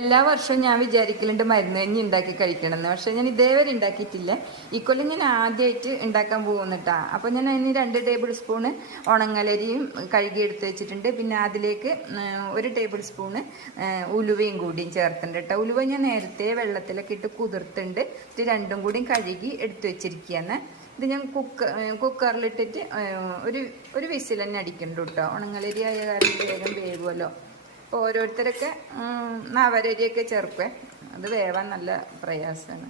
എല്ലാ വർഷവും ഞാൻ വിചാരിക്കലുണ്ട് മരുന്ന് കഞ്ഞി ഉണ്ടാക്കി കഴിക്കണമെന്ന്. പക്ഷെ ഞാൻ ഇതേവരെ ഉണ്ടാക്കിയിട്ടില്ല. ഇക്കൊല്ലം ഞാൻ ആദ്യമായിട്ട് ഉണ്ടാക്കാൻ പോകുന്നിട്ടാ. അപ്പോൾ ഞാൻ അതിന് 2 ടേബിൾ സ്പൂണ് ഉണങ്ങലരിയും കഴുകി എടുത്ത് വെച്ചിട്ടുണ്ട്. പിന്നെ അതിലേക്ക് 1 ടേബിൾ സ്പൂണ് ഉലുവയും കൂടിയും ചേർത്തിട്ടുണ്ട് കേട്ടോ. ഉലുവ ഞാൻ നേരത്തെ വെള്ളത്തിലൊക്കെ ഇട്ട് കുതിർത്തുണ്ട്. ഇത് രണ്ടും കൂടിയും കഴുകി എടുത്ത് വെച്ചിരിക്കുകയാണ്. ഇത് ഞാൻ കുക്കറിലിട്ടിട്ട് ഒരു വിസിൽ തന്നെ അടിക്കുന്നുണ്ട് കേട്ടോ. ഉണങ്ങലരി ആയ കാരണം വേഗം വേവുമല്ലോ. അപ്പോൾ ഓരോരുത്തരൊക്കെ നവരരിയൊക്കെ ചേർക്കുക, അത് വേവാൻ നല്ല പ്രയാസമാണ്.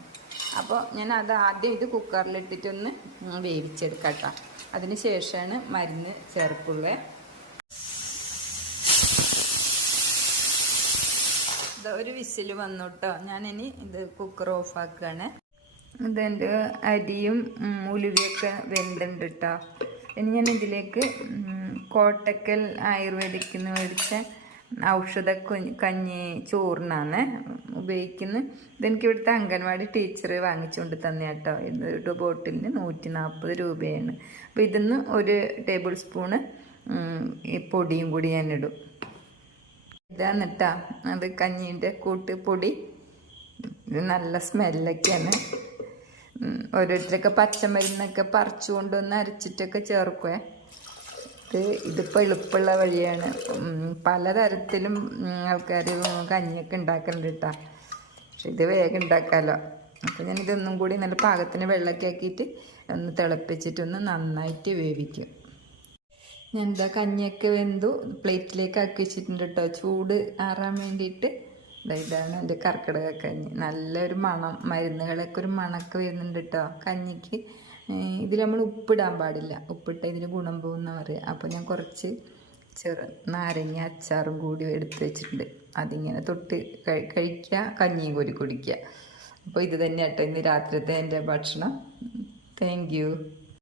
അപ്പോൾ ഞാൻ അത് ആദ്യം ഇത് കുക്കറിലിട്ടിട്ടൊന്ന് വേവിച്ചെടുക്കാം കേട്ടോ. അതിന് ശേഷമാണ് മരുന്ന് ചേർക്കുള്ളൂ. ഒരു വിസിൽ വന്നു കേട്ടോ. ഞാനിനി ഇത് കുക്കർ ഓഫാക്കുകയാണ്. ഇതെൻ്റെ അരിയും ഉലുവയൊക്കെ വെന്തുണ്ട് കേട്ടോ. ഇനി ഞാൻ ഇതിലേക്ക് കോട്ടക്കൽ ആയുർവേദിക്കിന്ന് മേടിച്ച ഔഷധ കഞ്ഞി ചോറിനാണ് ഉപയോഗിക്കുന്നത്. ഇതെനിക്ക് ഇവിടുത്തെ അംഗൻവാടി ടീച്ചർ വാങ്ങിച്ചുകൊണ്ട് തന്നെ കേട്ടോ. ഒരു ബോട്ടിലിന് 140 രൂപയാണ്. അപ്പോൾ ഇതിന്ന് 1 ടേബിൾ സ്പൂണ് ഈ പൊടിയും കൂടി ഞാനിടും. ഇതാണ് കേട്ടോ അത് കഞ്ഞീൻ്റെ കൂട്ടുപൊടി. ഇത് നല്ല സ്മെല്ലൊക്കെയാണ്. ഓരോരുത്തരൊക്കെ പച്ചമരുന്നൊക്കെ പറിച്ചു കൊണ്ടുവന്ന് അരച്ചിട്ടൊക്കെ ചേർക്കുക. ഇതിപ്പോൾ എളുപ്പമുള്ള വഴിയാണ്. പലതരത്തിലും ആൾക്കാർ കഞ്ഞിയൊക്കെ ഉണ്ടാക്കുന്നുണ്ട് കേട്ടോ. പക്ഷെ ഇത് വേഗം ഉണ്ടാക്കാമല്ലോ. അപ്പോൾ ഞാനിതൊന്നും കൂടി നല്ല പാകത്തിന് വെള്ളമൊക്കെ ആക്കിയിട്ട് ഒന്ന് തിളപ്പിച്ചിട്ടൊന്ന് നന്നായിട്ട് വേവിക്കും. ഞാൻ എന്താ കഞ്ഞിയൊക്കെ വെന്തു പ്ലേറ്റിലേക്ക് ആക്കി വെച്ചിട്ടുണ്ട് കേട്ടോ. ചൂട് ആറാൻ വേണ്ടിയിട്ട്. ഇതാണ് എൻ്റെ കർക്കിടക കഞ്ഞി. നല്ലൊരു മണം, മരുന്നുകളൊക്കെ ഒരു മണമൊക്കെ വരുന്നുണ്ട് കേട്ടോ കഞ്ഞിക്ക്. ഇതിൽ നമ്മൾ ഉപ്പിടാൻ പാടില്ല. ഉപ്പിട്ട ഇതിന് ഗുണം പോകുന്ന പറയുക. അപ്പോൾ ഞാൻ കുറച്ച് നാരങ്ങ അച്ചാറും കൂടി എടുത്ത് വെച്ചിട്ടുണ്ട്. അതിങ്ങനെ തൊട്ട് കഴിക്കുക, കഞ്ഞിയും കൂടി കുടിക്കുക. അപ്പോൾ ഇത് തന്നെ കേട്ടോ ഇന്ന് രാത്രിത്തെ എൻ്റെ ഭക്ഷണം. Thank you.